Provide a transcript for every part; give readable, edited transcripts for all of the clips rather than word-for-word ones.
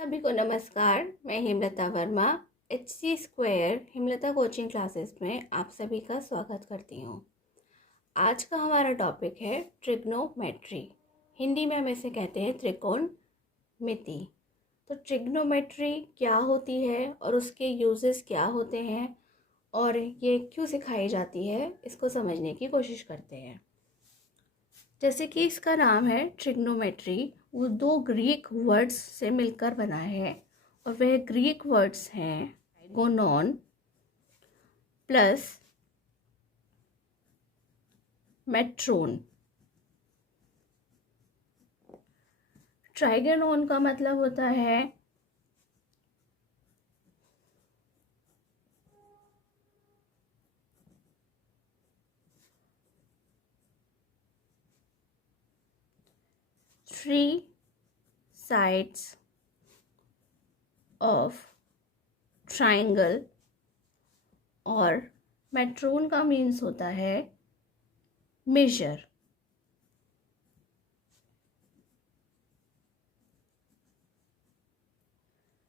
सभी को नमस्कार। मैं Hemlata Verma HC² Hemlata coaching classes में आप सभी का स्वागत करती हूँ। आज का हमारा टॉपिक है ट्रिग्नोमेट्री। हिंदी में हम इसे कहते हैं त्रिकोणमिति। तो ट्रिग्नोमेट्री क्या होती है और उसके यूजेस क्या होते हैं और ये क्यों सिखाई जाती है, इसको समझने की कोशिश करते हैं। जैसे कि इसका नाम है ट्रिग्नोमेट्री, वो दो ग्रीक वर्ड्स से मिलकर बना है और वह ग्रीक वर्ड्स हैं ट्राइगोनॉन प्लस मेट्रोन। ट्राइगोनॉन का मतलब होता है थ्री साइड्स ऑफ ट्राइंगल और मेट्रोन का मीन्स होता है मेजर।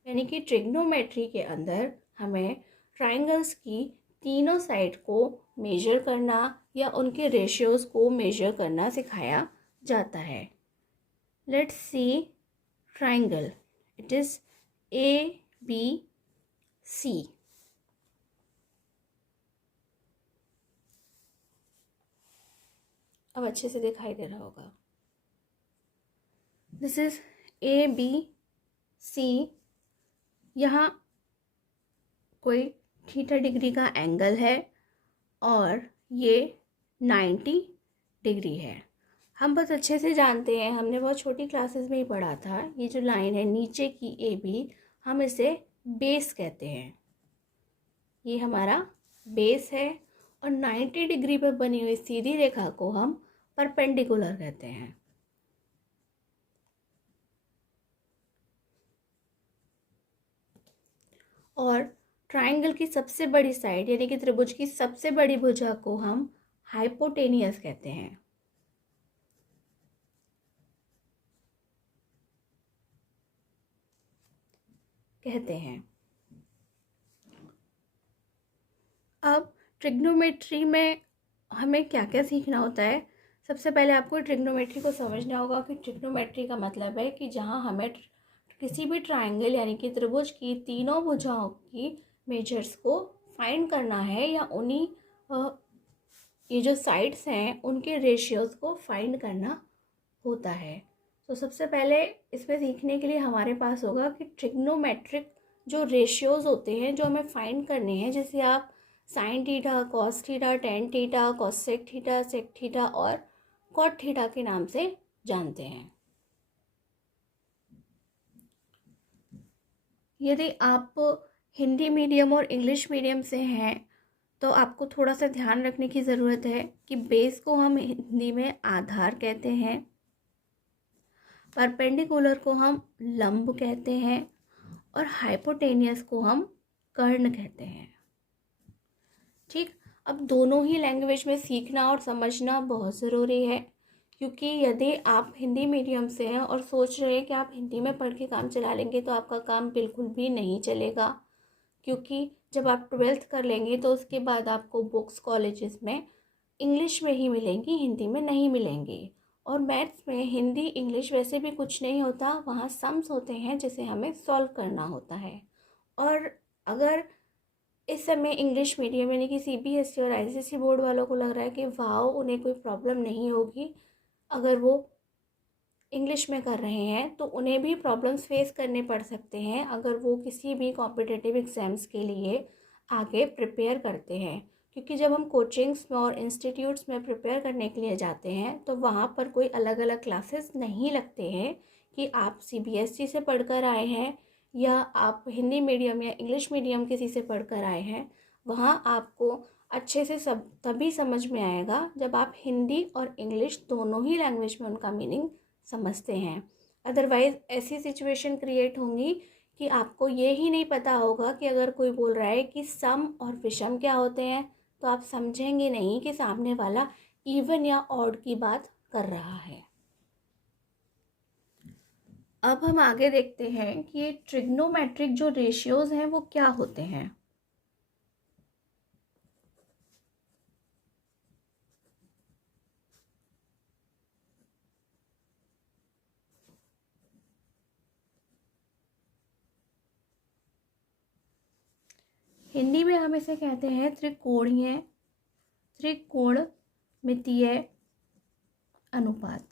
यानी कि ट्रिग्नोमेट्री के अंदर हमें ट्राइंगल्स की तीनों साइड को मेजर करना या उनके रेशियोज को मेजर करना सिखाया जाता है। Let's see triangle, it is ABC। अब अच्छे से दिखाई दे रहा होगा। This is ABC। यहाँ कोई थीटा डिग्री का एंगल है और ये 90 डिग्री है। हम बहुत अच्छे से जानते हैं, हमने बहुत छोटी क्लासेस में ही पढ़ा था। ये जो लाइन है नीचे की AB, हम इसे बेस कहते हैं। ये हमारा बेस है और 90 डिग्री पर बनी हुई सीधी रेखा को हम परपेंडिकुलर कहते हैं। और ट्राइंगल की सबसे बड़ी साइड यानी कि त्रिभुज की सबसे बड़ी भुजा को हम हाइपोटेनियस कहते हैं। अब ट्रिग्नोमेट्री में हमें क्या क्या सीखना होता है। सबसे पहले आपको ट्रिग्नोमेट्री को समझना होगा कि ट्रिग्नोमेट्री का मतलब है कि जहाँ हमें किसी भी ट्राइंगल यानी कि त्रिभुज की तीनों भुजाओं की मेजर्स को फाइंड करना है या उन्हीं ये जो साइड्स हैं उनके रेशियोज को फाइंड करना होता है। तो सबसे पहले इसमें सीखने के लिए हमारे पास होगा कि ट्रिग्नोमेट्रिक जो रेशियोज होते हैं जो हमें फाइंड करने हैं, जैसे आप sine theta, cos theta, tan theta, cosec theta, sec theta और कॉट थीटा के नाम से जानते हैं। यदि आप हिंदी मीडियम और इंग्लिश मीडियम से हैं तो आपको थोड़ा सा ध्यान रखने की ज़रूरत है कि बेस को हम हिंदी में आधार कहते हैं, परपेंडिकुलर को हम लंब कहते हैं और हाइपोटेनियस को हम कर्ण कहते हैं। ठीक, अब दोनों ही लैंग्वेज में सीखना और समझना बहुत ज़रूरी है, क्योंकि यदि आप हिंदी मीडियम से हैं और सोच रहे हैं कि आप हिंदी में पढ़ के काम चला लेंगे तो आपका काम बिल्कुल भी नहीं चलेगा। क्योंकि जब आप 12th कर लेंगे तो उसके बाद आपको बुक्स कॉलेजेस में इंग्लिश में ही मिलेंगी, हिंदी में नहीं मिलेंगी। और मैथ्स में हिंदी इंग्लिश वैसे भी कुछ नहीं होता, वहाँ सम्स होते हैं जिसे हमें सॉल्व करना होता है। और अगर इस समय इंग्लिश मीडियम यानी कि CBSE और ICSE बोर्ड वालों को लग रहा है कि वाओ उन्हें कोई प्रॉब्लम नहीं होगी अगर वो इंग्लिश में कर रहे हैं, तो उन्हें भी प्रॉब्लम्स फेस करने पड़ सकते हैं अगर वो किसी भी कॉम्पिटिटिव एग्ज़ाम्स के लिए आगे प्रिपेयर करते हैं। क्योंकि जब हम कोचिंग्स में और इंस्टीट्यूट्स में प्रिपेयर करने के लिए जाते हैं तो वहाँ पर कोई अलग अलग क्लासेस नहीं लगते हैं कि आप CBSE से पढ़कर आए हैं या आप हिंदी मीडियम या इंग्लिश मीडियम किसी से पढ़कर आए हैं। वहाँ आपको अच्छे से सब तभी समझ में आएगा जब आप हिंदी और इंग्लिश दोनों ही लैंग्वेज में उनका मीनिंग समझते हैं। अदरवाइज़ ऐसी सिचुएशन क्रिएट होंगी कि आपको ये ही नहीं पता होगा कि अगर कोई बोल रहा है कि सम और विषम क्या होते हैं तो आप समझेंगे नहीं कि सामने वाला इवन या ऑड की बात कर रहा है। अब हम आगे देखते हैं कि ये ट्रिग्नोमेट्रिक जो रेशियोज हैं वो क्या होते हैं। हिंदी में हम इसे कहते हैं त्रिकोणमितीय अनुपात।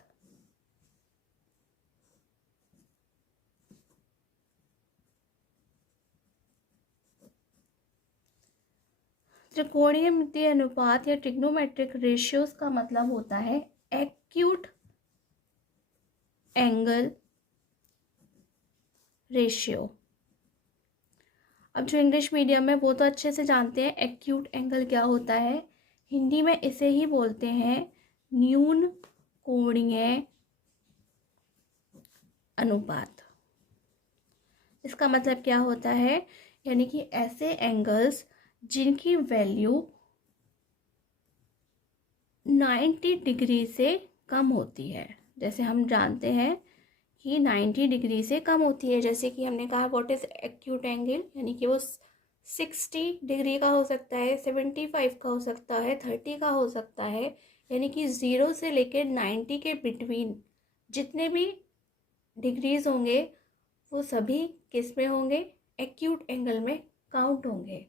त्रिकोणमितीय अनुपात या ट्रिग्नोमेट्रिक रेशियोज का मतलब होता है एक्यूट एंगल रेशियो। अब जो इंग्लिश मीडियम है वो तो अच्छे से जानते हैं एक्यूट एंगल क्या होता है। हिंदी में इसे ही बोलते हैं न्यून कोणीय अनुपात। इसका मतलब क्या होता है, यानी कि ऐसे एंगल्स जिनकी वैल्यू 90 डिग्री से कम होती है। जैसे हम जानते हैं कि 90 डिग्री से कम होती है, जैसे कि हमने कहा व्हाट इज एक्यूट एंगल, यानी कि वो 60 डिग्री का हो सकता है, 75 का हो सकता है, 30 का हो सकता है, यानी कि 0 से लेकर 90 के बिटवीन जितने भी डिग्रीज होंगे वो सभी किस में होंगे, एक्यूट एंगल में काउंट होंगे।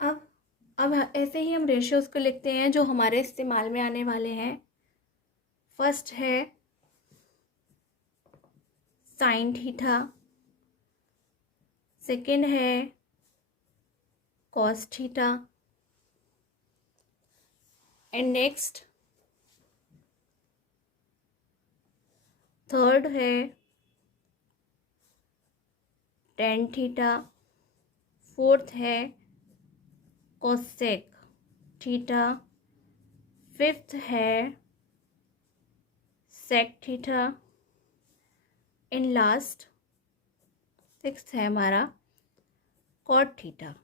अब ऐसे ही हम रेशियोज को लिखते हैं जो हमारे इस्तेमाल में आने वाले हैं। फर्स्ट है साइन थीटा, सेकेंड है cos theta, and next third है टेन थीटा, फोर्थ है कोसेक थीटा, फिफ्थ है sec theta, and last sixth है हमारा कॉट थीटा।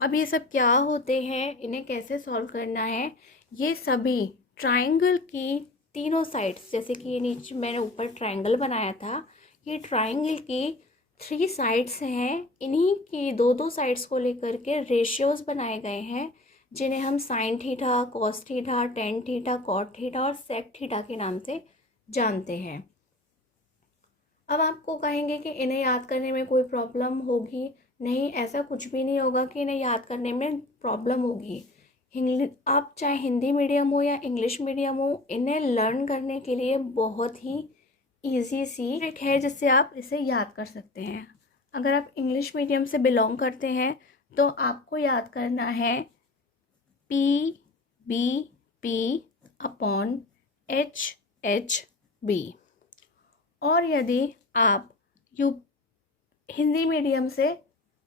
अब ये सब क्या होते हैं, इन्हें कैसे सॉल्व करना है, ये सभी ट्राइंगल की तीनों साइड्स, जैसे कि ये नीचे मैंने ऊपर ट्राइंगल बनाया था, ये ट्राइंगल की 3 साइड्स हैं, इन्हीं की 2 साइड्स को लेकर के रेशियोज बनाए गए हैं जिन्हें हम sine theta, cos theta, tan theta, cot theta और सेक थीटा के नाम से जानते हैं। अब आपको कहेंगे कि इन्हें याद करने में कोई प्रॉब्लम होगी, नहीं, ऐसा कुछ भी नहीं होगा कि इन्हें याद करने में प्रॉब्लम होगी। आप चाहे हिंदी मीडियम हो या इंग्लिश मीडियम हो, इन्हें लर्न करने के लिए बहुत ही ईजी सी ट्रिक है जिससे आप इसे याद कर सकते हैं। अगर आप इंग्लिश मीडियम से बिलोंग करते हैं तो आपको याद करना है PBP अपॉन HHB। और यदि आप हिंदी मीडियम से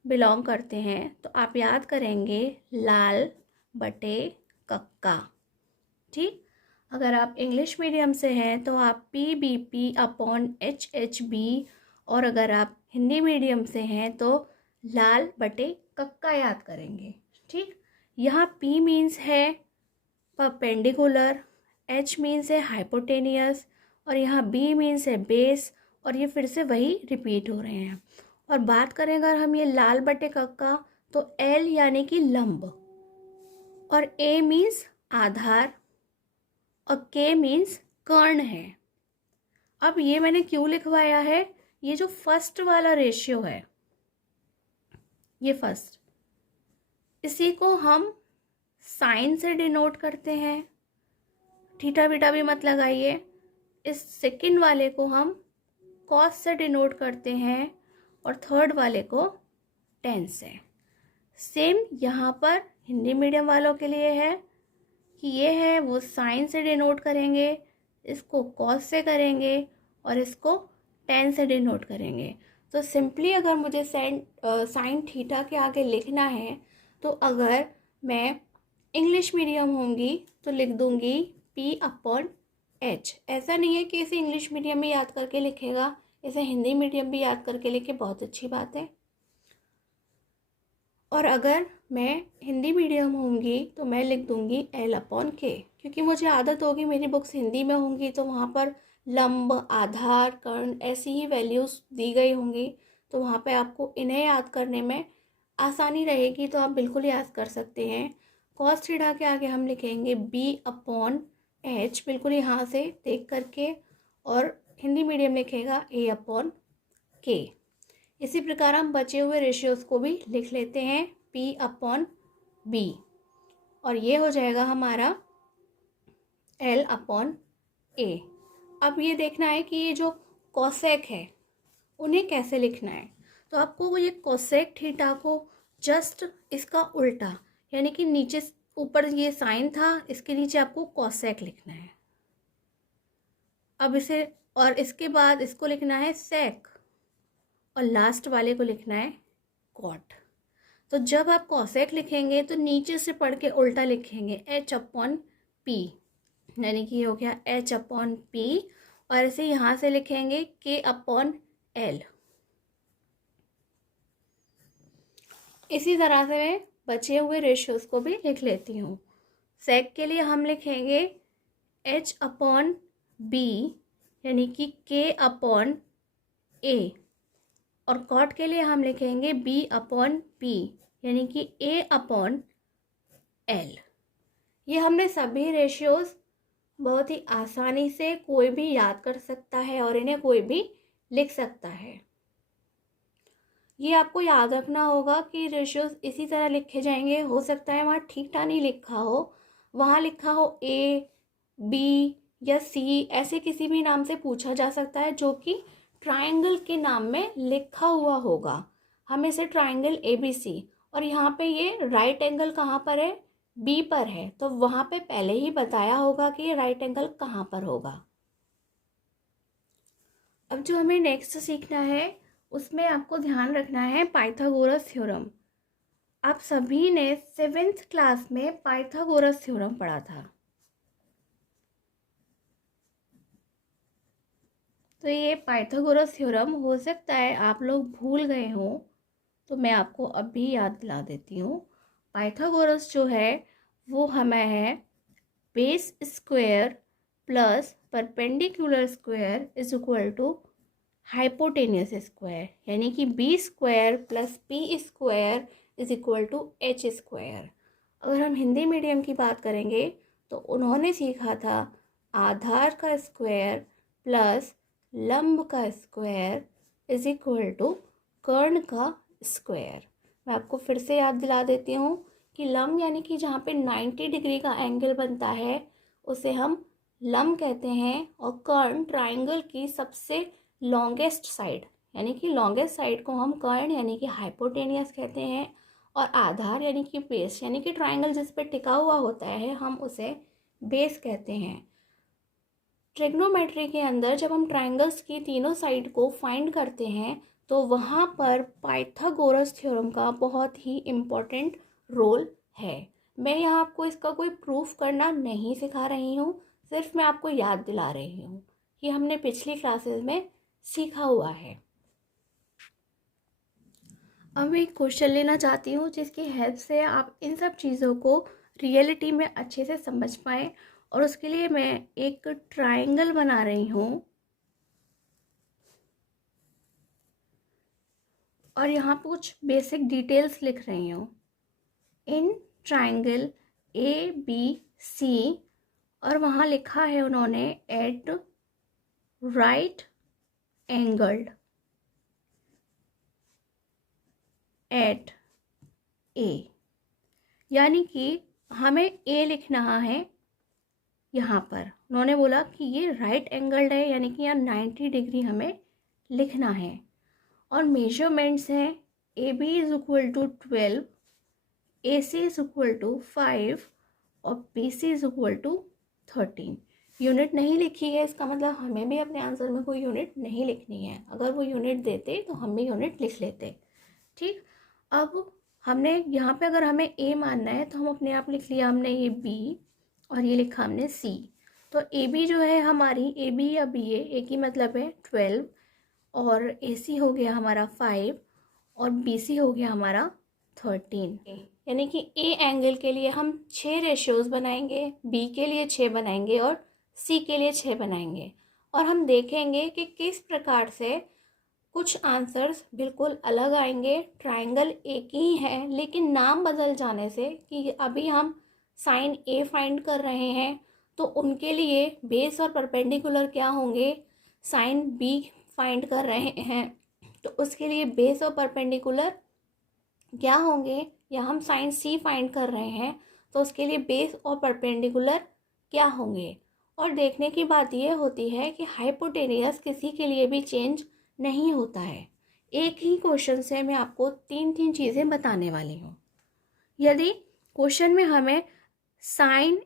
बिलोंग करते हैं तो आप याद करेंगे लाल बटे कक्का। ठीक, अगर आप इंग्लिश मीडियम से हैं तो आप PBP अपॉन HHB, और अगर आप हिंदी मीडियम से हैं तो लाल बटे कक्का याद करेंगे। ठीक, यहाँ P मीन्स है परपेंडिकुलर, H मीन्स है हाइपोटेनियस, और यहाँ B मीन्स है बेस, और ये फिर से वही रिपीट हो रहे हैं। और बात करें अगर हम ये लाल बटे कक्का, तो L यानी कि लंब, और A मीन्स आधार, और K मीन्स कर्ण है। अब ये मैंने क्यों लिखवाया है, ये जो फर्स्ट वाला रेशियो है, ये फर्स्ट, इसी को हम साइन से डिनोट करते हैं, थीटा बीटा भी मत लगाइए। इस सेकंड वाले को हम कॉस से डिनोट करते हैं, और थर्ड वाले को टेन से। सेम यहाँ पर हिंदी मीडियम वालों के लिए है कि ये है वो साइन से डिनोट करेंगे, इसको कॉस से करेंगे, और इसको टेन से डिनोट करेंगे। तो सिंपली अगर मुझे साइन थीटा के आगे लिखना है, तो अगर मैं इंग्लिश मीडियम होंगी तो लिख दूंगी P अपॉन H। ऐसा नहीं है कि इसे इंग्लिश मीडियम में याद करके लिखेगा, इसे हिंदी मीडियम भी याद करके लिखे, बहुत अच्छी बात है। और अगर मैं हिंदी मीडियम होंगी तो मैं लिख दूंगी L अपॉन K, क्योंकि मुझे आदत होगी, मेरी बुक्स हिंदी में होंगी तो वहाँ पर लंब, आधार, कर्ण ऐसी ही वैल्यूज़ दी गई होंगी, तो वहाँ पे आपको इन्हें याद करने में आसानी रहेगी, तो आप बिल्कुल याद कर सकते हैं। कॉस थीटा के आगे हम लिखेंगे B/H, बिल्कुल यहाँ से देख करके, और हिंदी मीडियम लिखेगा A/K। इसी प्रकार हम बचे हुए रेशियोज़ को भी लिख लेते हैं P/B, और ये हो जाएगा हमारा L/A। अब ये देखना है कि ये जो कोसेक है उन्हें कैसे लिखना है। तो आपको ये कोसेक थीटा को जस्ट इसका उल्टा, यानी कि नीचे ऊपर ये साइन था, इसके नीचे आपको कोसेक लिखना है। अब इसे, और इसके बाद इसको लिखना है सेक, और लास्ट वाले को लिखना है कॉट। तो जब आप कोसेक लिखेंगे तो नीचे से पढ़ के उल्टा लिखेंगे H/P, यानी कि हो गया H/P, और इसे यहाँ से लिखेंगे K/L। इसी तरह से मैं बचे हुए रेशियोज को भी लिख लेती हूँ। सेक के लिए हम लिखेंगे H/B, यानी कि K/A, और कॉट के लिए हम लिखेंगे B/P, यानी कि A/L। ये हमने सभी रेशियोज बहुत ही आसानी से कोई भी याद कर सकता है और इन्हें कोई भी लिख सकता है। ये आपको याद रखना होगा कि रेशियोज इसी तरह लिखे जाएंगे। हो सकता है वहाँ ठीक ठाक नहीं लिखा हो, वहाँ लिखा हो A, B या C, ऐसे किसी भी नाम से पूछा जा सकता है जो कि ट्रायंगल के नाम में लिखा हुआ होगा। हम इसे ट्रायंगल ABC, और यहाँ पे ये राइट एंगल कहाँ पर है, B पर है, तो वहाँ पे पहले ही बताया होगा कि ये राइट एंगल कहाँ पर होगा। अब जो हमें नेक्स्ट सीखना है उसमें आपको ध्यान रखना है पाइथागोरस थ्योरम। आप सभी ने 7th क्लास में पाइथागोरस थ्योरम पढ़ा था। तो ये पाइथागोरस थ्योरम हो सकता है आप लोग भूल गए हों, तो मैं आपको अभी याद दिला देती हूँ। पाइथागोरस जो है वो हमें है base square plus perpendicular square is equal to hypotenuse square, यानी कि B² plus P² is equal to H²। अगर हम हिंदी मीडियम की बात करेंगे तो उन्होंने सीखा था आधार का स्क्वायर प्लस लंब का स्क्वायर इज इक्वल टू कर्ण का स्क्वायर। मैं आपको फिर से याद दिला देती हूँ कि लंब यानी कि जहाँ पे 90 डिग्री का एंगल बनता है उसे हम लंब कहते हैं, और कर्ण ट्राइंगल की सबसे लॉन्गेस्ट साइड, यानी कि लॉन्गेस्ट साइड को हम कर्ण यानी कि हाइपोटेनियस कहते हैं, और आधार यानी कि बेस, यानी कि ट्राइंगल जिस पे टिका हुआ होता है हम उसे बेस कहते हैं। ट्रिग्नोमेट्री के अंदर जब हम ट्राइंगल्स की तीनों साइड को फाइंड करते हैं तो वहाँ पर पाइथागोरस थ्योरम का बहुत ही इम्पोर्टेंट रोल है। मैं यहाँ आपको इसका कोई प्रूफ करना नहीं सिखा रही हूँ, सिर्फ मैं आपको याद दिला रही हूँ कि हमने पिछली क्लासेस में सीखा हुआ है। अब मैं एक क्वेश्चन लेना चाहती हूँ जिसकी हेल्प से आप इन सब चीज़ों को रियलिटी में अच्छे से समझ पाएँ, और उसके लिए मैं एक ट्रायंगल बना रही हूँ और यहाँ पर कुछ बेसिक डिटेल्स लिख रही हूँ। इन ट्रायंगल ABC, और वहाँ लिखा है उन्होंने at right angled at A, यानी कि हमें A लिखना है। यहाँ पर उन्होंने बोला कि ये राइट एंगल्ड है, यानी कि यहाँ 90 डिग्री हमें लिखना है, और मेजरमेंट्स हैं AB is equal to 12, AC is equal to 5 और BC is equal to 13। Unit नहीं लिखी है, इसका मतलब हमें भी अपने आंसर में कोई यूनिट नहीं लिखनी है। अगर वो यूनिट देते तो हम भी यूनिट लिख लेते। ठीक, अब हमने यहाँ पे अगर हमें A मानना है तो हम अपने आप लिख लिया हमने ये B, और ये लिखा हमने C। तो AB जो है हमारी AB या BA एक ही मतलब है 12, और AC हो गया हमारा 5 और BC हो गया हमारा 13। यानी कि A एंगल के लिए हम 6 रेशियोज़ बनाएंगे, B के लिए 6 बनाएंगे और C के लिए 6 बनाएंगे। और हम देखेंगे कि किस प्रकार से कुछ आंसर्स बिल्कुल अलग आएंगे। ट्राइंगल एक ही है लेकिन नाम बदल जाने से, कि अभी हम साइन ए फाइंड कर रहे हैं तो उनके लिए बेस और परपेंडिकुलर क्या होंगे, साइन बी फाइंड कर रहे हैं तो उसके लिए बेस और परपेंडिकुलर क्या होंगे, या हम साइन सी फाइंड कर रहे हैं तो उसके लिए बेस और परपेंडिकुलर क्या होंगे। और देखने की बात यह होती है कि हाइपोटेनियस किसी के लिए भी चेंज नहीं होता है। एक ही क्वेश्चन से मैं आपको तीन तीन चीज़ें बताने वाली हूँ। यदि क्वेश्चन में हमें साइन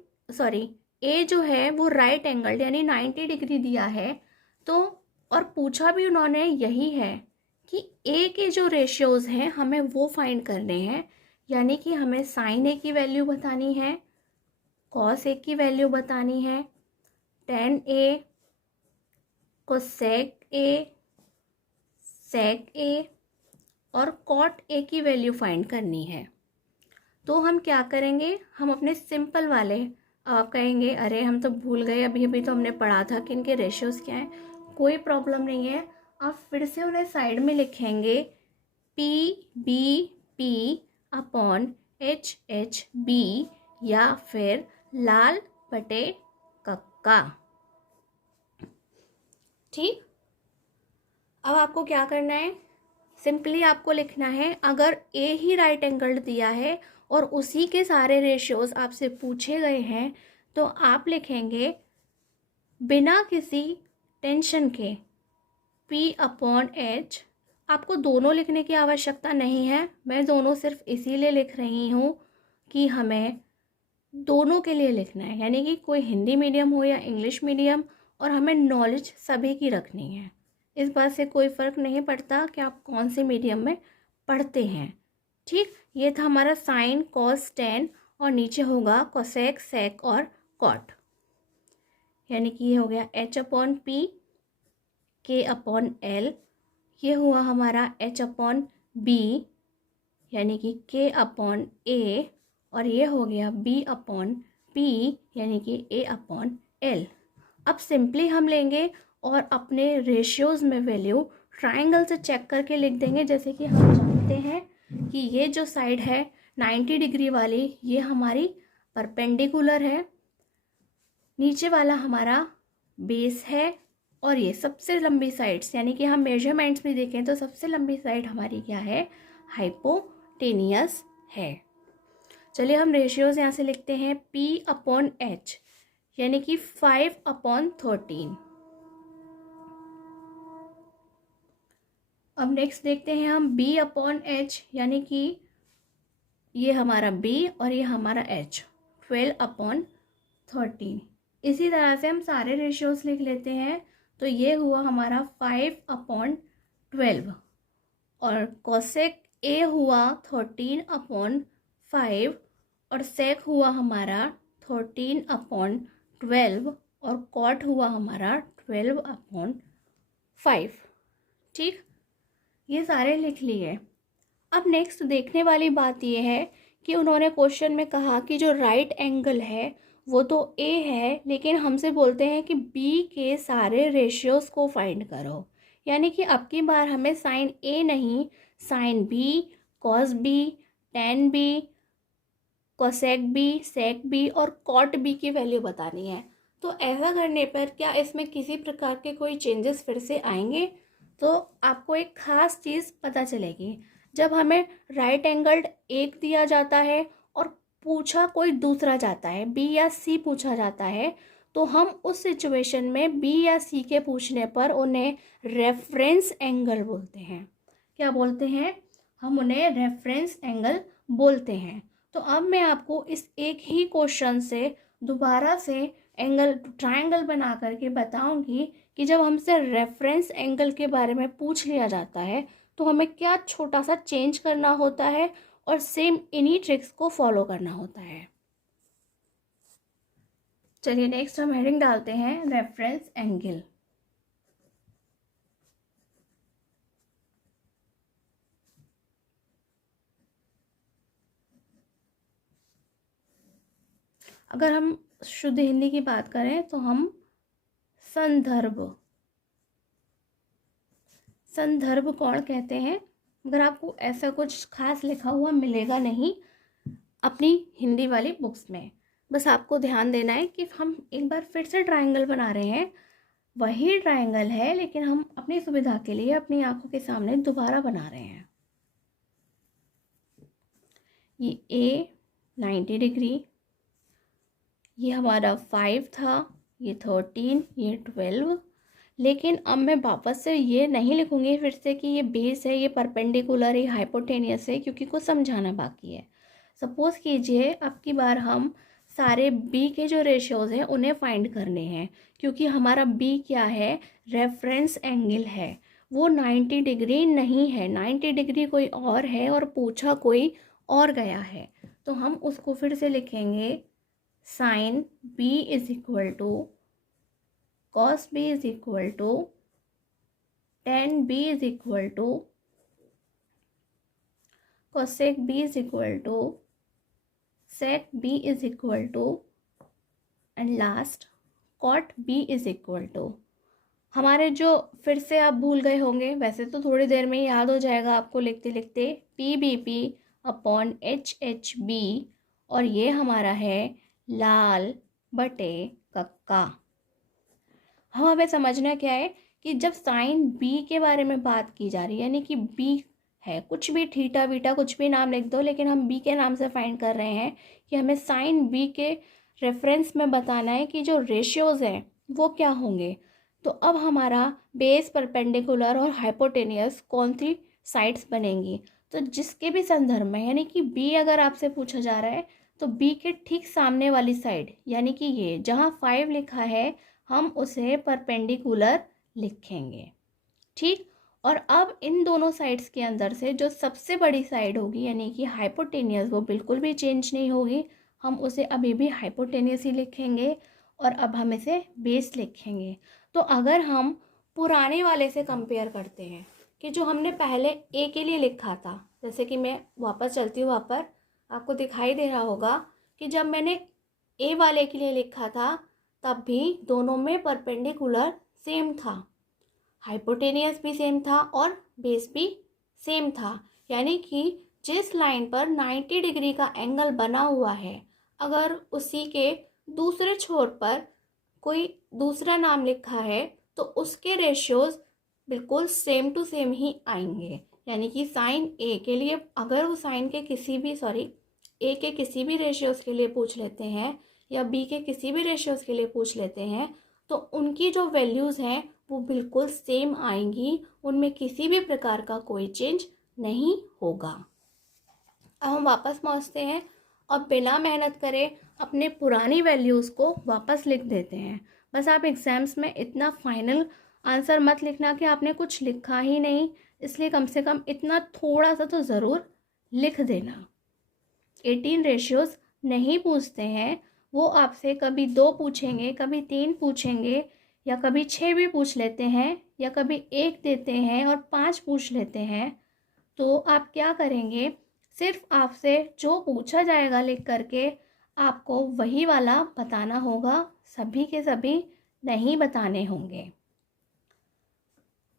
ए जो है वो राइट एंगल यानी 90 डिग्री दिया है, तो और पूछा भी उन्होंने यही है कि ए के जो रेशियोज हैं हमें वो फाइंड करने हैं, यानी कि हमें साइन ए की वैल्यू बतानी है, कॉस ए की वैल्यू बतानी है, टेन ए, कोसेक ए, सेक ए और कॉट ए की वैल्यू फाइंड करनी है। तो हम क्या करेंगे, हम अपने सिंपल वाले, आप कहेंगे अरे हम तो भूल गए, अभी अभी तो हमने पढ़ा था कि इनके रेशियोज क्या हैं। कोई प्रॉब्लम नहीं है, आप फिर से उन्हें साइड में लिखेंगे, P B P upon H H B, या फिर लाल बटे कक्का। ठीक, अब आपको क्या करना है, सिंपली आपको लिखना है, अगर ए ही राइट एंगल दिया है और उसी के सारे रेशियोज आपसे पूछे गए हैं तो आप लिखेंगे बिना किसी टेंशन के P अपॉन एच। आपको दोनों लिखने की आवश्यकता नहीं है, मैं दोनों सिर्फ इसीलिए लिख रही हूँ कि हमें दोनों के लिए लिखना है, यानी कि कोई हिंदी मीडियम हो या इंग्लिश मीडियम, और हमें नॉलेज सभी की रखनी है। इस बात से कोई फ़र्क नहीं पड़ता कि आप कौन से मीडियम में पढ़ते हैं। ठीक, ये था हमारा साइन कॉस टेन, और नीचे होगा कोसेक सेक और कॉट, यानी कि ये हो गया एच अपॉन पी, के अपॉन एल, ये हुआ हमारा एच अपॉन बी यानी कि के अपॉन ए, और ये हो गया बी अपॉन पी यानी कि ए अपॉन एल। अब सिंपली हम लेंगे और अपने रेशियोज़ में वैल्यू ट्राइंगल से चेक करके लिख देंगे। जैसे कि हम जानते हैं कि ये जो साइड है 90 डिग्री वाली, ये हमारी परपेंडिकुलर है, नीचे वाला हमारा बेस है, और ये सबसे लंबी साइड्स, यानी कि हम मेजरमेंट्स में देखें तो सबसे लंबी साइड हमारी क्या है, हाइपोटेनियस है। चलिए हम रेशियोज यहाँ से लिखते हैं, P अपॉन एच यानी कि 5 अपॉन 13। अब नेक्स्ट देखते हैं हम B अपॉन एच, यानी कि ये हमारा B और ये हमारा H, 12 अपॉन 13। इसी तरह से हम सारे रेशियोज लिख लेते हैं, तो ये हुआ हमारा 5 अपॉन 12, और कोसेक ए हुआ 13 अपॉन 5, और सेक हुआ हमारा 13 अपॉन 12, और कॉट हुआ हमारा 12 अपॉन 5। ठीक, ये सारे लिख लिए। अब नेक्स्ट देखने वाली बात यह है कि उन्होंने क्वेश्चन में कहा कि जो राइट एंगल है वो तो ए है, लेकिन हमसे बोलते हैं कि बी के सारे रेशियोज को फाइंड करो, यानी कि अब की बार हमें साइन ए नहीं, sine B, cos B, tan B, cosec B, sec B और कॉट बी की वैल्यू बतानी है। तो ऐसा करने पर क्या इसमें किसी प्रकार के कोई चेंजेस फिर से आएंगे, तो आपको एक ख़ास चीज़ पता चलेगी। जब हमें राइट एंगल्ड एक दिया जाता है और पूछा कोई दूसरा जाता है, बी या सी पूछा जाता है, तो हम उस सिचुएशन में बी या सी के पूछने पर उन्हें रेफरेंस एंगल बोलते हैं। क्या बोलते हैं, हम उन्हें रेफरेंस एंगल बोलते हैं। तो अब मैं आपको इस एक ही क्वेश्चन से दोबारा से एंगल ट्रायंगल बना करके बताऊंगी कि जब हमसे रेफरेंस एंगल के बारे में पूछ लिया जाता है तो हमें क्या छोटा सा चेंज करना होता है, और सेम इन्हीं ट्रिक्स को फॉलो करना होता है। चलिए नेक्स्ट हम हेडिंग डालते हैं रेफरेंस एंगल। अगर हम शुद्ध हिंदी की बात करें तो हम संदर्भ। संदर्भ कौन कहते हैं? मगर आपको ऐसा कुछ खास लिखा हुआ मिलेगा नहीं अपनी हिंदी वाली बुक्स में। बस आपको ध्यान देना है कि हम एक बार फिर से ट्रायंगल बना रहे हैं, वही ट्रायंगल है लेकिन हम अपनी सुविधा के लिए अपनी आंखों के सामने दोबारा बना रहे हैं। ये ए 90 डिग्री, ये हमारा 5 था, ये 13, ये 12। लेकिन अब मैं वापस से ये नहीं लिखूंगी फिर से कि ये बेस है, ये परपेंडिकुलर है, हाइपोटेनियस है, क्योंकि कुछ समझाना बाकी है। सपोज कीजिए अब की बार हम सारे बी के जो रेशियोज हैं उन्हें फाइंड करने हैं, क्योंकि हमारा बी क्या है? रेफरेंस एंगल है, वो 90 डिग्री नहीं है, 90 डिग्री कोई और है और पूछा कोई और गया है। तो हम उसको फिर से लिखेंगे, sine B is equal to cos b is equal to tan b is equal to cosec b is equal to sec b is equal to and last cot b is equal to। हमारे जो फिर से आप भूल गए होंगे, वैसे तो थोड़ी देर में याद हो जाएगा आपको लिखते लिखते, P B P upon H H B, और ये हमारा है लाल बटे कक्का। हम हमें समझना क्या है कि जब साइन बी के बारे में बात की जा रही है, यानी कि बी है, कुछ भी थीटा वीटा कुछ भी नाम लिख दो, लेकिन हम बी के नाम से फाइंड कर रहे हैं कि हमें साइन बी के रेफरेंस में बताना है कि जो रेशियोज हैं वो क्या होंगे। तो अब हमारा बेस, परपेंडिकुलर और हाइपोटेनियस कौन सी साइड्स बनेंगी? तो जिसके भी संदर्भ में, यानी कि बी अगर आपसे पूछा जा रहा है तो बी के ठीक सामने वाली साइड, यानी कि ये जहाँ 5 लिखा है हम उसे परपेंडिकुलर लिखेंगे। ठीक, और अब इन दोनों साइड्स के अंदर से जो सबसे बड़ी साइड होगी यानी कि हाइपोटेनियस, वो बिल्कुल भी चेंज नहीं होगी, हम उसे अभी भी हाइपोटेनियस ही लिखेंगे और अब हम इसे बेस लिखेंगे। तो अगर हम पुराने वाले से कंपेयर करते हैं कि जो हमने पहले ए के लिए लिखा था, जैसे कि मैं वापस चलती हूँ, वहाँ पर आपको दिखाई दे रहा होगा कि जब मैंने ए वाले के लिए लिखा था तब भी दोनों में परपेंडिकुलर सेम था, हाइपोटेनियस भी सेम था और बेस भी सेम था। यानी कि जिस लाइन पर 90 डिग्री का एंगल बना हुआ है, अगर उसी के दूसरे छोर पर कोई दूसरा नाम लिखा है तो उसके रेशियोज बिल्कुल सेम टू सेम ही आएंगे। यानी कि साइन ए के लिए अगर वो साइन के किसी भी ए के किसी भी रेशियोज के लिए पूछ लेते हैं या बी के किसी भी रेशियोज के लिए पूछ लेते हैं तो उनकी जो वैल्यूज़ हैं वो बिल्कुल सेम आएंगी, उनमें किसी भी प्रकार का कोई चेंज नहीं होगा। अब हम वापस पहुंचते हैं और बिना मेहनत करे अपने पुरानी वैल्यूज़ को वापस लिख देते हैं। बस आप एग्ज़ाम्स में इतना फाइनल आंसर मत लिखना कि आपने कुछ लिखा ही नहीं, इसलिए कम से कम इतना थोड़ा सा तो ज़रूर लिख देना। 18 रेशियोज़ नहीं पूछते हैं, वो आपसे कभी 2 पूछेंगे, कभी 3 पूछेंगे, या कभी 6 भी पूछ लेते हैं, या कभी 1 देते हैं और 5 पूछ लेते हैं। तो आप क्या करेंगे, सिर्फ आपसे जो पूछा जाएगा लिख करके आपको वही वाला बताना होगा, सभी के सभी नहीं बताने होंगे।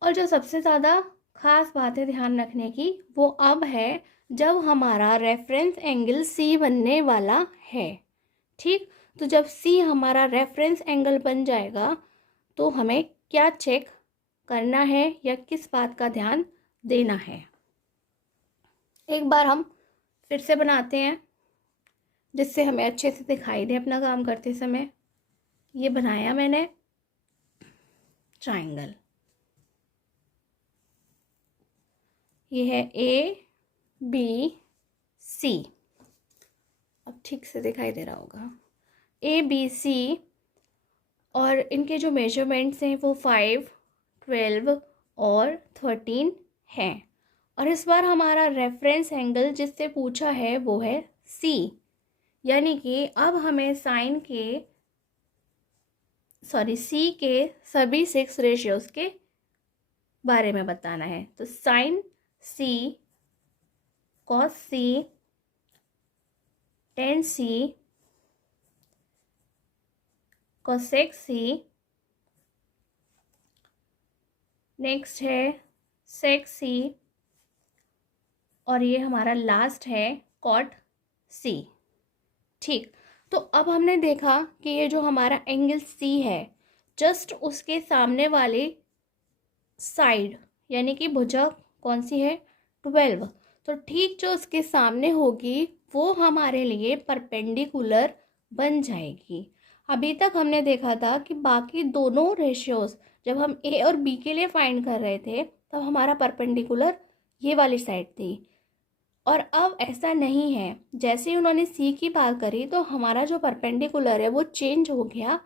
और जो सबसे ज़्यादा खास बात है ध्यान रखने की, वो अब है जब हमारा रेफरेंस एंगल सी बनने वाला है। ठीक, तो जब सी हमारा रेफरेंस एंगल बन जाएगा तो हमें क्या चेक करना है या किस बात का ध्यान देना है, एक बार हम फिर से बनाते हैं जिससे हमें अच्छे से दिखाई दे अपना काम करते समय। ये बनाया मैंने ट्रायंगल, ये है ए बी सी, अब ठीक से दिखाई दे रहा होगा, ए बी सी, और इनके जो मेजरमेंट्स हैं वो 5, 12 और 13 हैं। और इस बार हमारा रेफरेंस एंगल जिससे पूछा है वो है सी, यानी कि अब हमें सी के सभी 6 रेशियोज़ के बारे में बताना है। तो साइन सी, कॉस सी, टेन सी, कोसेक सी, नेक्स्ट है सेक सी, और ये हमारा लास्ट है कॉट सी। ठीक, तो अब हमने देखा कि ये जो हमारा एंगल सी है, जस्ट उसके सामने वाले साइड यानी कि भुजा कौन सी है, 12, तो ठीक जो उसके सामने होगी वो हमारे लिए परपेंडिकुलर बन जाएगी। अभी तक हमने देखा था कि बाकी दोनों रेशियोज जब हम ए और बी के लिए फाइंड कर रहे थे तब हमारा परपेंडिकुलर ये वाली साइड थी, और अब ऐसा नहीं है। जैसे ही उन्होंने सी की बात करी तो हमारा जो परपेंडिकुलर है वो चेंज हो गया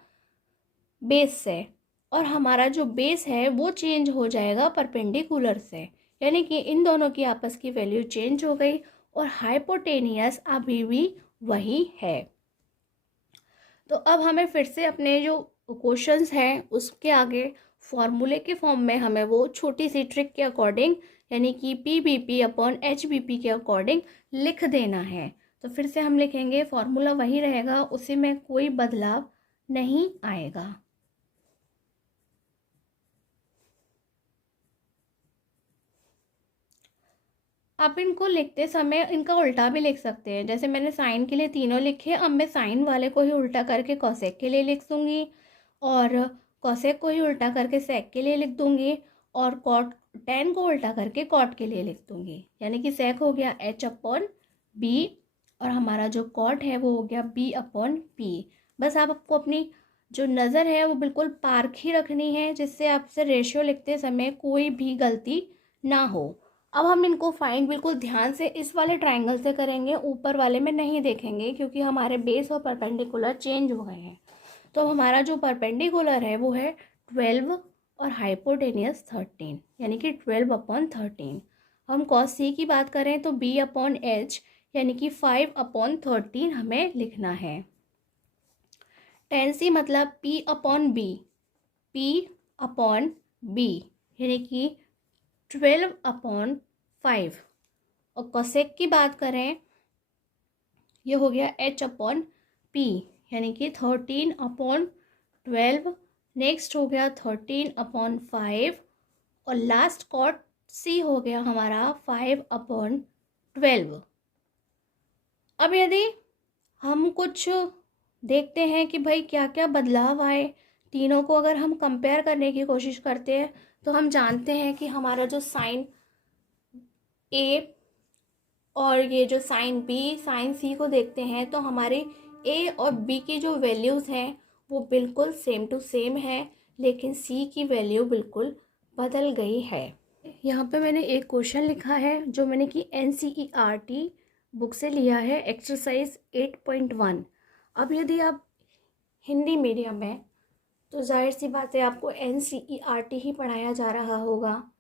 बेस से, और हमारा जो बेस है वो चेंज हो जाएगा परपेंडिकुलर से, यानी कि इन दोनों की आपस की वैल्यू चेंज हो गई और हाइपोटेनियस अभी भी वही है। तो अब हमें फिर से अपने जो क्वेश्चंस हैं उसके आगे फॉर्मूले के फॉर्म में हमें वो छोटी सी ट्रिक के अकॉर्डिंग यानी कि PBP/HBP के अकॉर्डिंग लिख देना है। तो फिर से हम लिखेंगे, फॉर्मूला वही रहेगा, उसी में कोई बदलाव नहीं आएगा। आप इनको लिखते समय इनका उल्टा भी लिख सकते हैं। जैसे मैंने साइन के लिए तीनों लिखे, अब मैं साइन वाले को ही उल्टा करके कॉसेक के लिए लिख दूँगी, और कॉसेक को ही उल्टा करके सेक के लिए लिख दूँगी, और कॉट टेन को उल्टा करके कॉट के लिए लिख दूँगी। यानी कि सेक हो गया H/B, और हमारा जो कॉट है वो हो गया B/P। बस आपको अपनी जो नज़र है वो बिल्कुल पार्क ही रखनी है, जिससे आपसे रेशियो लिखते समय कोई भी गलती ना हो। अब हम इनको फाइंड बिल्कुल ध्यान से इस वाले ट्रायंगल से करेंगे, ऊपर वाले में नहीं देखेंगे क्योंकि हमारे बेस और परपेंडिकुलर चेंज हो गए हैं। तो अब हमारा जो परपेंडिकुलर है वो है 12 और हाइपोटेनियस 13, यानी कि 12/13। हम कॉस सी की बात करें तो B/H यानी कि 5/13 हमें लिखना है। टेन सी मतलब P/B, P/B यानी कि 12/5। और कोसेक की बात करें, ये हो गया H/P यानी कि 13/12। नेक्स्ट हो गया 13/5, और लास्ट कॉट सी हो गया हमारा 5/12। अब यदि हम कुछ देखते हैं कि भाई क्या क्या बदलाव आए, तीनों को अगर हम कंपेयर करने की कोशिश करते हैं तो हम जानते हैं कि हमारा जो साइन ए और ये जो साइन बी साइन सी को देखते हैं तो हमारे ए और बी की जो वैल्यूज़ हैं वो बिल्कुल सेम टू सेम है, लेकिन सी की वैल्यू बिल्कुल बदल गई है। यहाँ पे मैंने एक क्वेश्चन लिखा है जो मैंने कि NCERT बुक से लिया है, एक्सरसाइज 8.1। अब यदि आप हिंदी मीडियम में तो जाहिर सी बात है आपको NCERT ही पढ़ाया जा रहा होगा,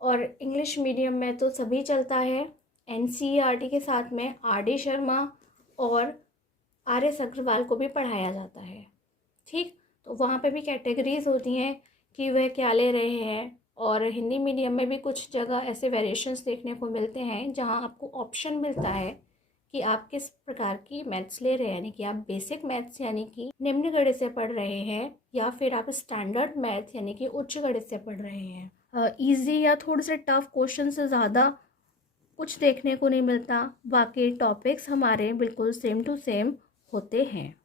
और इंग्लिश मीडियम में तो सभी चलता है। NCERT के साथ में RD शर्मा और RS अग्रवाल को भी पढ़ाया जाता है। ठीक, तो वहाँ पे भी कैटेगरीज होती हैं कि वह क्या ले रहे हैं, और हिंदी मीडियम में भी कुछ जगह ऐसे वेरिएशंस देखने को मिलते हैं जहाँ आपको ऑप्शन मिलता है कि आप किस प्रकार की मैथ्स ले रहे हैं, यानी कि आप बेसिक मैथ्स यानी कि निम्न गणित से पढ़ रहे हैं, या फिर आप स्टैंडर्ड मैथ यानी कि उच्च गणित से पढ़ रहे हैं। ईजी या थोड़े से टफ क्वेश्चन से ज़्यादा कुछ देखने को नहीं मिलता, बाकी टॉपिक्स हमारे बिल्कुल सेम टू सेम होते हैं।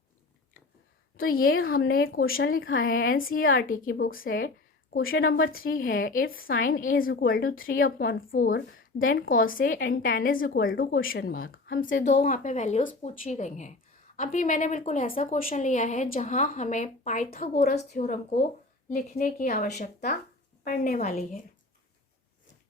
तो ये हमने क्वेश्चन लिखा है NCERT की बुक से। क्वेश्चन नंबर 3 है, if sine A is equal to 3/4 then cos A and tan is equal to question mark. हमसे दो वहाँ पे वैल्यूज़ पूछी गई हैं। अभी मैंने बिल्कुल ऐसा क्वेश्चन लिया है जहाँ हमें पाइथागोरस थ्योरम को लिखने की आवश्यकता पड़ने वाली है।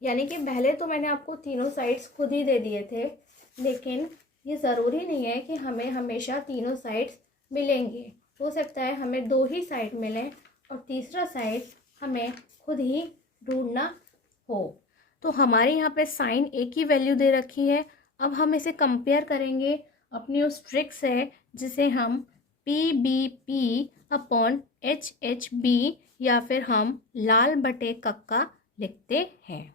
यानी कि पहले तो मैंने आपको तीनों साइड्स खुद ही दे दिए थे, लेकिन ये ज़रूरी नहीं है कि हमें हमेशा तीनों साइड्स मिलेंगे। हो सकता है हमें दो ही साइड मिलें और तीसरा साइड हमें खुद ही ढूंढना हो। तो हमारे यहाँ पे साइन ए की वैल्यू दे रखी है। अब हम इसे कंपेयर करेंगे अपनी उस ट्रिक से जिसे हम PBP/HHB या फिर हम लाल बटे कक्का लिखते हैं।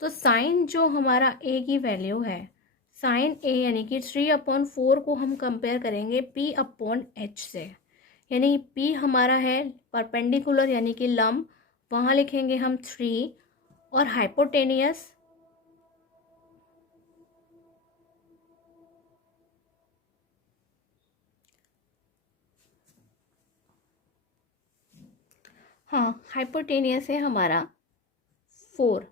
तो साइन जो हमारा ए की वैल्यू है, साइन ए यानी कि 3/4 को हम कंपेयर करेंगे P/H से। यानी P हमारा है परपेंडिकुलर यानी कि लंब वहाँ लिखेंगे हम 3 और हाइपोटेनियस हाइपोटेनियस है हमारा 4।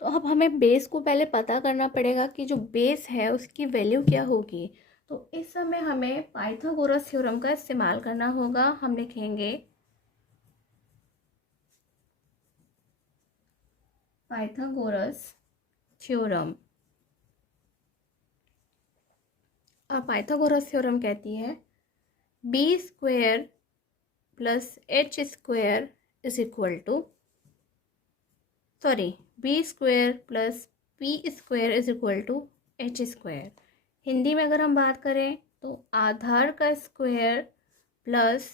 तो अब हमें बेस को पहले पता करना पड़ेगा कि जो बेस है उसकी वैल्यू क्या होगी। तो इस समय हमें पाइथागोरस थ्योरम का इस्तेमाल करना होगा। हम लिखेंगे पाइथागोरस थ्योरम। अब पाइथागोरस थ्योरम कहती है B square plus H square is equal to B square plus P square is equal to H square. Hindi में अगर हम बात करें तो आधार का स्क्वायर प्लस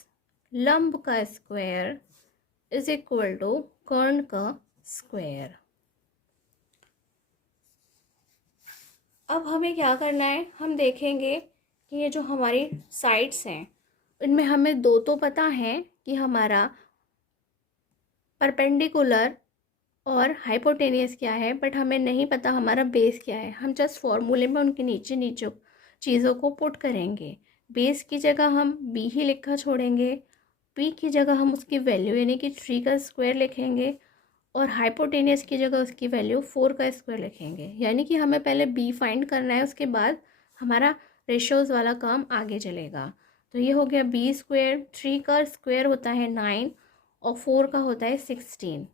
लंब का स्क्वायर इज इक्वल टू कर्ण का स्क्वायर। अब हमें क्या करना है, हम देखेंगे कि ये जो हमारी साइड्स हैं इनमें हमें दो तो पता है कि हमारा परपेंडिकुलर और हाइपोटेनियस क्या है, बट हमें नहीं पता हमारा बेस क्या है। हम जस्ट फॉर्मूले में उनके नीचे नीचे चीज़ों को पुट करेंगे। बेस की जगह हम बी ही लिखा छोड़ेंगे, पी की जगह हम उसकी वैल्यू यानी कि 3 का स्क्वायर लिखेंगे और हाइपोटेनियस की जगह उसकी वैल्यू 4 का स्क्वायर लिखेंगे। यानी कि हमें पहले बी फाइंड करना है, उसके बाद हमारा रेशियोज़ वाला काम आगे चलेगा। तो ये हो गया बी स्क्वायर, 3 का स्क्वायर होता है 9 और 4 का होता है 16।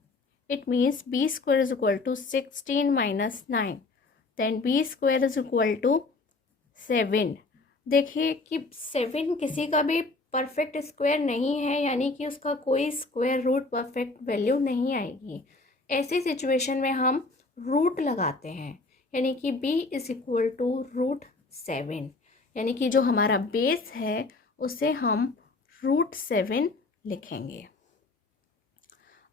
It means B square is equal to 16 minus 9, then B square is equal to 7। देखिए कि 7 किसी का भी परफेक्ट स्क्वायर नहीं है, यानी कि उसका कोई स्क्वायर रूट परफेक्ट वैल्यू नहीं आएगी। ऐसी सिचुएशन में हम रूट लगाते हैं, यानी कि b इज इक्वल टू √7, यानी कि जो हमारा बेस है उसे हम √7 लिखेंगे।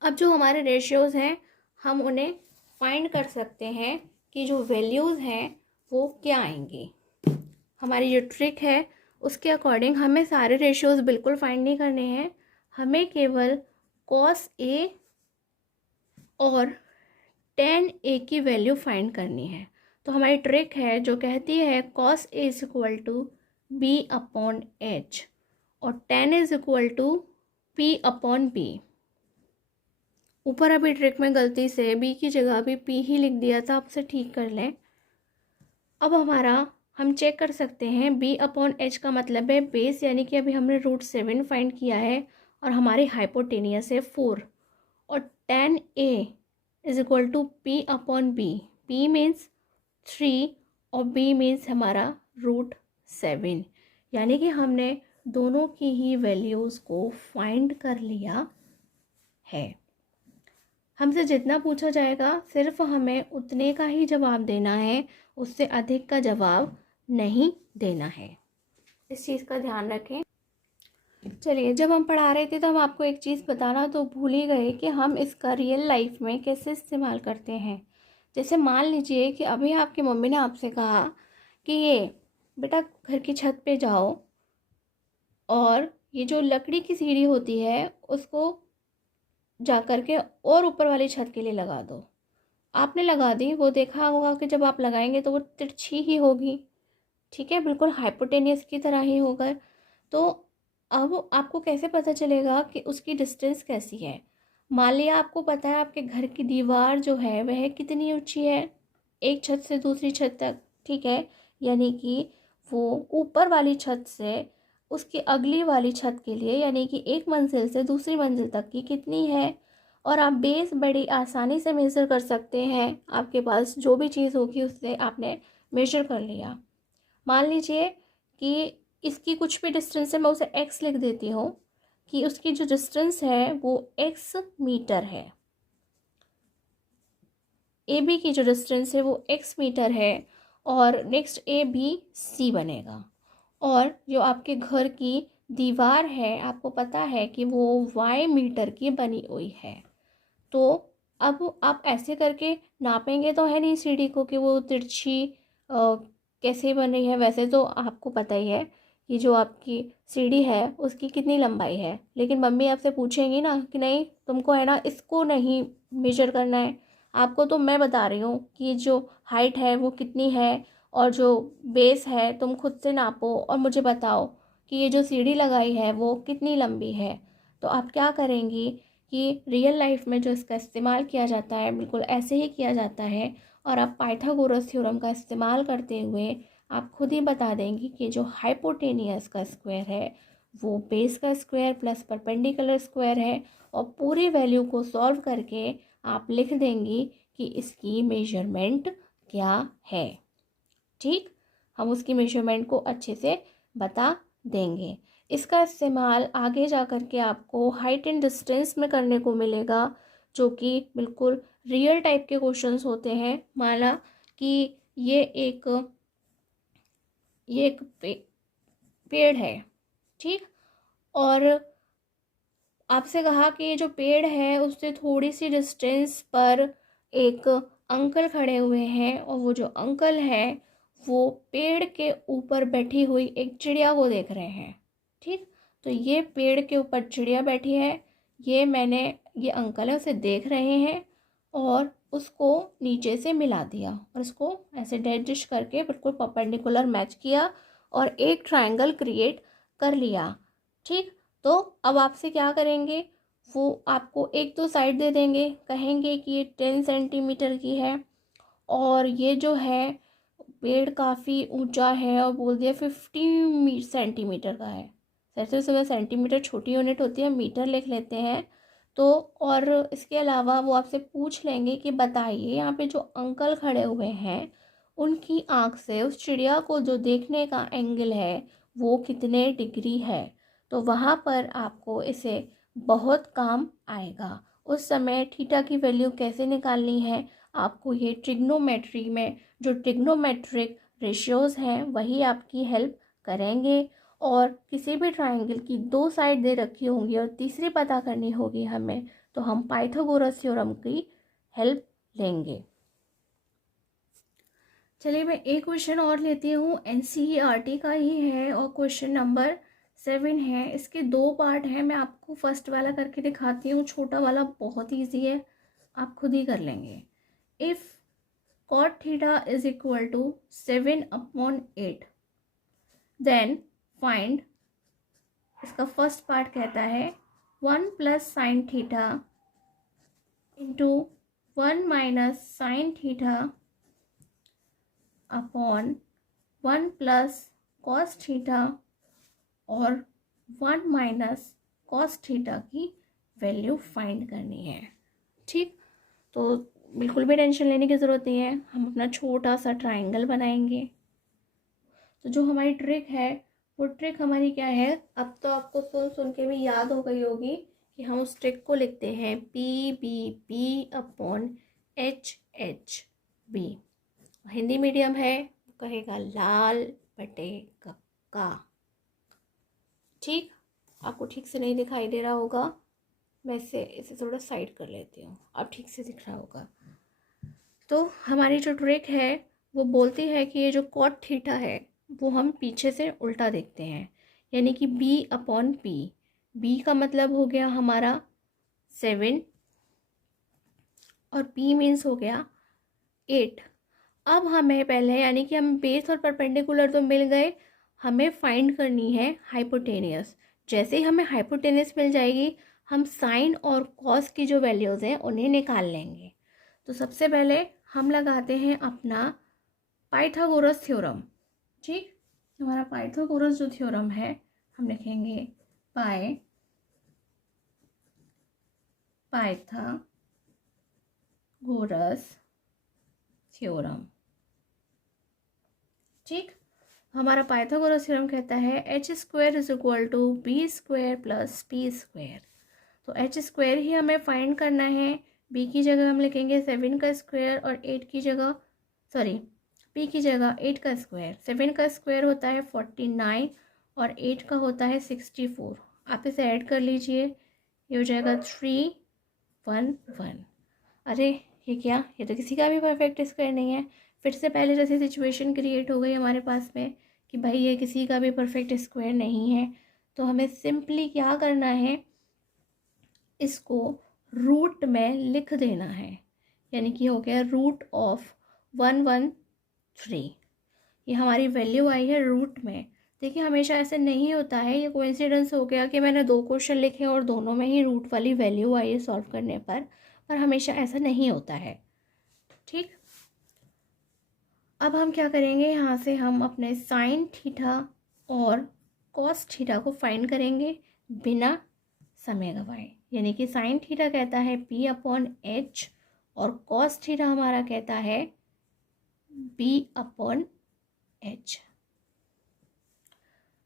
अब जो हमारे रेशियोज़ हैं हम उन्हें फाइंड कर सकते हैं कि जो वैल्यूज़ हैं वो क्या आएंगी। हमारी जो ट्रिक है उसके अकॉर्डिंग हमें सारे रेशियोज़ बिल्कुल फाइंड नहीं करने हैं, हमें केवल cos A और tan A की वैल्यू फाइंड करनी है। तो हमारी ट्रिक है जो कहती है cos A is equal to B/H और tan is equal to P/B। ऊपर अभी ट्रिक में गलती से b की जगह भी p ही लिख दिया था, आप उसे ठीक कर लें। अब हम चेक कर सकते हैं B/H का मतलब है बेस, यानी कि अभी हमने √7 फाइंड किया है और हमारी हाइपोटेनियस है 4 और tan A is equal to P/B। P means 3 और B मीन्स हमारा √7, यानी कि हमने दोनों की ही वैल्यूज़ को फाइंड कर लिया है। हमसे जितना पूछा जाएगा सिर्फ हमें उतने का ही जवाब देना है, उससे अधिक का जवाब नहीं देना है। इस चीज़ का ध्यान रखें। चलिए, जब हम पढ़ा रहे थे तो हम आपको एक चीज़ बताना तो भूल ही गए कि हम इसका रियल लाइफ में कैसे इस्तेमाल करते हैं। जैसे मान लीजिए कि अभी आपकी मम्मी ने आपसे कहा कि ये बेटा घर की छत पे जाओ और ये जो लकड़ी की सीढ़ी होती है उसको जा कर के और ऊपर वाली छत के लिए लगा दो। आपने लगा दी, वो देखा होगा कि जब आप लगाएंगे तो वो तिरछी ही होगी, ठीक है, बिल्कुल हाइपोटेनियस की तरह ही होगा। तो अब आपको कैसे पता चलेगा कि उसकी डिस्टेंस कैसी है। मान लिया आपको पता है आपके घर की दीवार जो है वह कितनी ऊंची है, एक छत से दूसरी छत तक, ठीक है, यानी कि वो ऊपर वाली छत से उसकी अगली वाली छत के लिए यानी कि एक मंजिल से दूसरी मंजिल तक की कितनी है। और आप बेस बड़ी आसानी से मेज़र कर सकते हैं, आपके पास जो भी चीज़ होगी उससे आपने मेज़र कर लिया। मान लीजिए कि इसकी कुछ भी डिस्टेंस है, मैं उसे x लिख देती हूँ कि उसकी जो डिस्टेंस है वो x मीटर है। ए बी की जो डिस्टेंस है वो x मीटर है और नेक्स्ट ए बी सी बनेगा। और जो आपके घर की दीवार है आपको पता है कि वो y मीटर की बनी हुई है। तो अब आप ऐसे करके नापेंगे तो है नहीं सीढ़ी को कि वो तिरछी कैसे बन रही है। वैसे तो आपको पता ही है कि जो आपकी सीढ़ी है उसकी कितनी लंबाई है, लेकिन मम्मी आपसे पूछेंगी ना कि नहीं तुमको है ना इसको नहीं मेजर करना है, आपको तो मैं बता रही हूँ कि जो हाइट है वो कितनी है और जो बेस है तुम खुद से नापो और मुझे बताओ कि ये जो सीढ़ी लगाई है वो कितनी लंबी है। तो आप क्या करेंगी कि रियल लाइफ में जो इसका इस्तेमाल किया जाता है बिल्कुल ऐसे ही किया जाता है, और आप पाइथागोरस थ्योरम का इस्तेमाल करते हुए आप खुद ही बता देंगी कि जो हाइपोटेनियस का स्क्वायर है वो बेस का स्क्वायर प्लस परपेंडिकुलर स्क्वायर है, और पूरी वैल्यू को सॉल्व करके आप लिख देंगी कि इसकी मेजरमेंट क्या है। ठीक, हम उसकी मेजरमेंट को अच्छे से बता देंगे। इसका इस्तेमाल आगे जा कर के आपको हाइट एंड डिस्टेंस में करने को मिलेगा, जो कि बिल्कुल रियल टाइप के क्वेश्चंस होते हैं। माना कि ये एक पेड़ है, ठीक, और आपसे कहा कि ये जो पेड़ है उससे थोड़ी सी डिस्टेंस पर एक अंकल खड़े हुए हैं, और वो जो अंकल है वो पेड़ के ऊपर बैठी हुई एक चिड़िया को देख रहे हैं। ठीक, तो ये पेड़ के ऊपर चिड़िया बैठी है, ये अंकल है उसे देख रहे हैं और उसको नीचे से मिला दिया और उसको ऐसे डेडिश करके बिल्कुल परपेंडिकुलर मैच किया और एक ट्रायंगल क्रिएट कर लिया। ठीक, तो अब आपसे क्या करेंगे, वो आपको एक दो साइड दे देंगे, कहेंगे कि ये 10 सेंटीमीटर की है और ये जो है पेड़ काफ़ी ऊंचा है और बोल दिया 50 सेंटीमीटर का है। वैसे सुबह सेंटीमीटर छोटी यूनिट होती है, मीटर लिख लेते हैं। तो और इसके अलावा वो आपसे पूछ लेंगे कि बताइए यहाँ पे जो अंकल खड़े हुए हैं उनकी आँख से उस चिड़िया को जो देखने का एंगल है वो कितने डिग्री है। तो वहाँ पर आपको इसे बहुत काम आएगा। उस समय थीटा की वैल्यू कैसे निकालनी है, आपको ये ट्रिग्नोमेट्री में जो ट्रिग्नोमेट्रिक रेशियोज़ हैं वही आपकी हेल्प करेंगे। और किसी भी ट्रायंगल की दो साइड दे रखी होंगी और तीसरी पता करनी होगी हमें, तो हम पाइथागोरस थ्योरम की हेल्प लेंगे। चलिए मैं एक क्वेश्चन और लेती हूँ, एनसीईआरटी का ही है और क्वेश्चन नंबर 7 है। इसके दो पार्ट हैं, मैं आपको फर्स्ट वाला करके दिखाती हूँ, छोटा वाला बहुत ईजी है, आप खुद ही कर लेंगे। If cot theta is equal to 7/8 then find, इसका फर्स्ट पार्ट कहता है 1 + sin theta into 1 - sin theta upon 1 + cos theta और 1 - cos थीटा की वैल्यू फाइंड करनी है। ठीक, तो बिल्कुल भी टेंशन लेने की ज़रूरत नहीं है, हम अपना छोटा सा ट्रायंगल बनाएंगे। तो जो हमारी ट्रिक है वो ट्रिक हमारी क्या है, अब तो आपको सुन सुन के भी याद हो गई होगी कि हम उस ट्रिक को लिखते हैं P/B/H/H/B। हिंदी मीडियम है कहेगा लाल बटे कक्का। ठीक, आपको ठीक से नहीं दिखाई दे रहा होगा, मैं इसे थोड़ा साइड कर लेती हूँ, अब ठीक से दिख रहा होगा। तो हमारी जो ट्रिक है वो बोलती है कि ये जो कॉट थीटा है वो हम पीछे से उल्टा देखते हैं, यानी कि B/P। B का मतलब हो गया हमारा 7 और P मीन्स हो गया 8। अब हमें पहले यानी कि हम बेस और परपेंडिकुलर तो मिल गए, हमें फाइंड करनी है हाइपोटेनियस। जैसे ही हमें हाइपोटेनियस मिल जाएगी हम साइन और कॉस की जो वैल्यूज़ हैं उन्हें निकाल लेंगे। तो सबसे पहले हम लगाते हैं अपना पाइथागोरस थ्योरम। ठीक, हमारा पाइथागोरस जो थ्योरम है हम लिखेंगे पाइथागोरस थ्योरम। ठीक, हमारा पाइथागोरस थ्योरम कहता है h² = b² + p²। तो h² ही हमें फाइंड करना है। b की जगह हम लिखेंगे 7 का स्क्वायर और 8 की जगह p की जगह 8 का स्क्वायर। 7 का स्क्वायर होता है 49 और 8 का होता है 64। आप इसे ऐड कर लीजिए, ये हो जाएगा 311। अरे ये क्या, ये तो किसी का भी परफेक्ट स्क्वायर नहीं है। फिर से पहले जैसी सिचुएशन क्रिएट हो गई हमारे पास में कि भाई ये किसी का भी परफेक्ट स्क्वायर नहीं है, तो हमें सिंपली क्या करना है, इसको रूट में लिख देना है। यानी कि हो गया रूट ऑफ 113। ये हमारी वैल्यू आई है रूट में। देखिए हमेशा ऐसे नहीं होता है, ये कोइंसिडेंस हो गया कि मैंने 2 क्वेश्चन लिखे और दोनों में ही रूट वाली वैल्यू आई है सॉल्व करने पर हमेशा ऐसा नहीं होता है। ठीक, अब हम क्या करेंगे, यहाँ से हम अपने साइन थीटा और कॉस थीटा को फाइंड करेंगे बिना समय गवाए। यानी कि साइन थीटा कहता है P/H और कॉस थीटा हमारा कहता है B/H।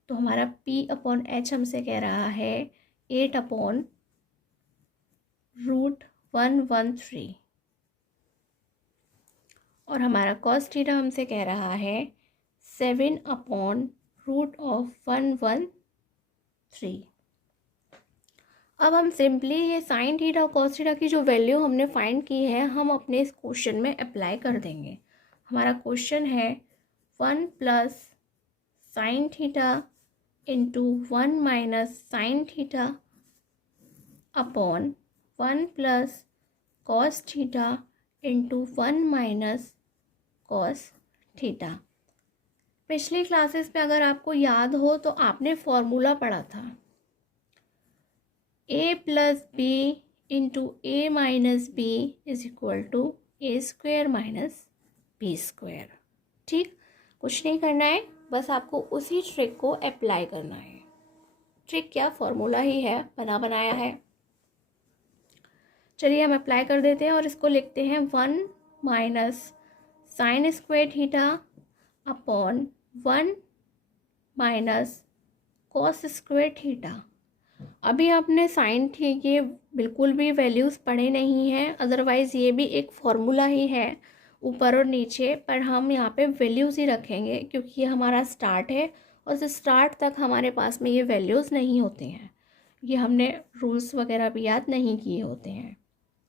तो हमारा P/H हमसे कह रहा है 8/√113 और हमारा कॉस थीटा हमसे कह रहा है 7/√113। अब हम सिंपली ये साइन थीटा और कॉस थीटा की जो वैल्यू हमने फाइंड की है हम अपने इस क्वेश्चन में अप्लाई कर देंगे। हमारा क्वेश्चन है 1 + sine theta into 1 - sine theta upon 1 + cos theta into 1 - cos theta. पिछली क्लासेस में अगर आपको याद हो तो आपने फॉर्मूला पढ़ा था a + b into a - b is equal to a² - b²। ठीक, कुछ नहीं करना है, बस आपको उसी ट्रिक को अप्लाई करना है। ट्रिक क्या, फॉर्मूला ही है, बना बनाया है। चलिए हम अप्लाई कर देते हैं और इसको लिखते हैं 1 - sine square theta upon 1 - cos square theta. अभी आपने साइन थी के बिल्कुल भी वैल्यूज़ पढ़े नहीं हैं, अदरवाइज़ ये भी एक फॉर्मूला ही है ऊपर और नीचे, पर हम यहाँ पे वैल्यूज़ ही रखेंगे क्योंकि ये हमारा स्टार्ट है और इस स्टार्ट तक हमारे पास में ये वैल्यूज़ नहीं होते हैं। ये हमने रूल्स वगैरह भी याद नहीं किए होते हैं,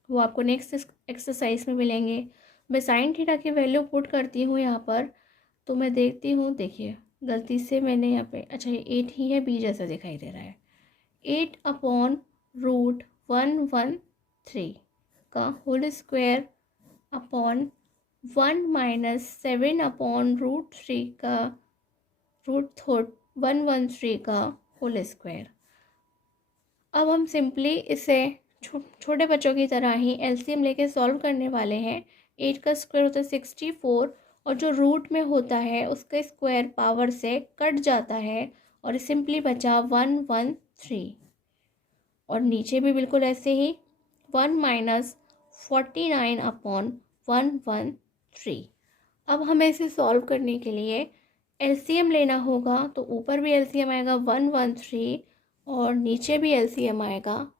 वो आपको नेक्स्ट एक्सरसाइज में मिलेंगे। मैं साइन थीटा की वैल्यू पुट करती हूँ यहाँ पर, तो मैं देखती हूँ, देखिए गलती से मैंने यहाँ पे, अच्छा ये 8 ही है, b जैसा दिखाई दे रहा है। 8/√113 का होल स्क्वायर अपॉन 1 - 7/√3 का √113 का होल स्क्वायर। अब हम सिंपली इसे छोटे बच्चों की तरह ही एलसीएम लेके सॉल्व करने वाले हैं। 8 का स्क्वायर होता है 64 और जो रूट में होता है उसका स्क्वायर पावर से कट जाता है और सिंपली बचा 113 और नीचे भी बिल्कुल ऐसे ही 1 - 49/113। अब हमें इसे सॉल्व करने के लिए एलसीएम लेना होगा, तो ऊपर भी एलसीएम आएगा 113 और नीचे भी एलसीएम आएगा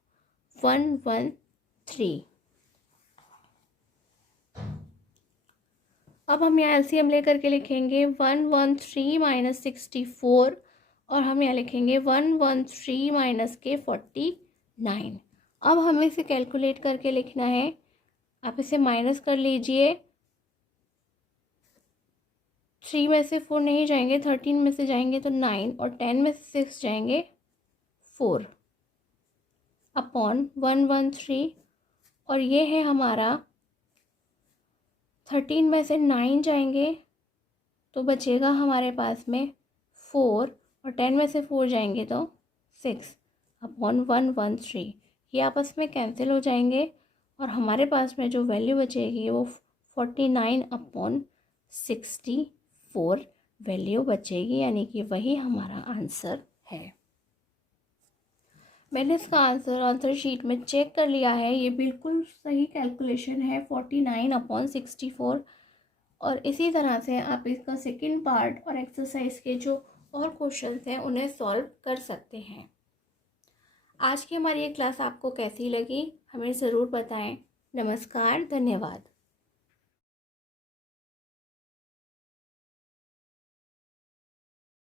113। अब हम यहाँ एलसीएम लेकर के लिखेंगे 113 - 64 और हम यहाँ लिखेंगे 113 - के 49। अब हमें इसे कैलकुलेट करके लिखना है, आप इसे माइनस कर लीजिए। 3 में से 4 नहीं जाएंगे, 13 में से जाएंगे तो 9 और 10 में से 6 जाएंगे 4 अपॉन 113 और ये है हमारा 13 में से 9 जाएंगे तो बचेगा हमारे पास में 4 और 10 में से 4 जाएंगे तो 6 अपॉन 113। ये आपस में कैंसिल हो जाएंगे और हमारे पास में जो वैल्यू बचेगी वो 49/64 वैल्यू बचेगी, यानी कि वही हमारा आंसर है। मैंने इसका आंसर शीट में चेक कर लिया है, ये बिल्कुल सही कैलकुलेशन है 49/64। और इसी तरह से आप इसका सेकंड पार्ट और एक्सरसाइज के जो और क्वेश्चंस हैं उन्हें सॉल्व कर सकते हैं। आज की हमारी ये क्लास आपको कैसी लगी हमें ज़रूर बताएं। नमस्कार, धन्यवाद।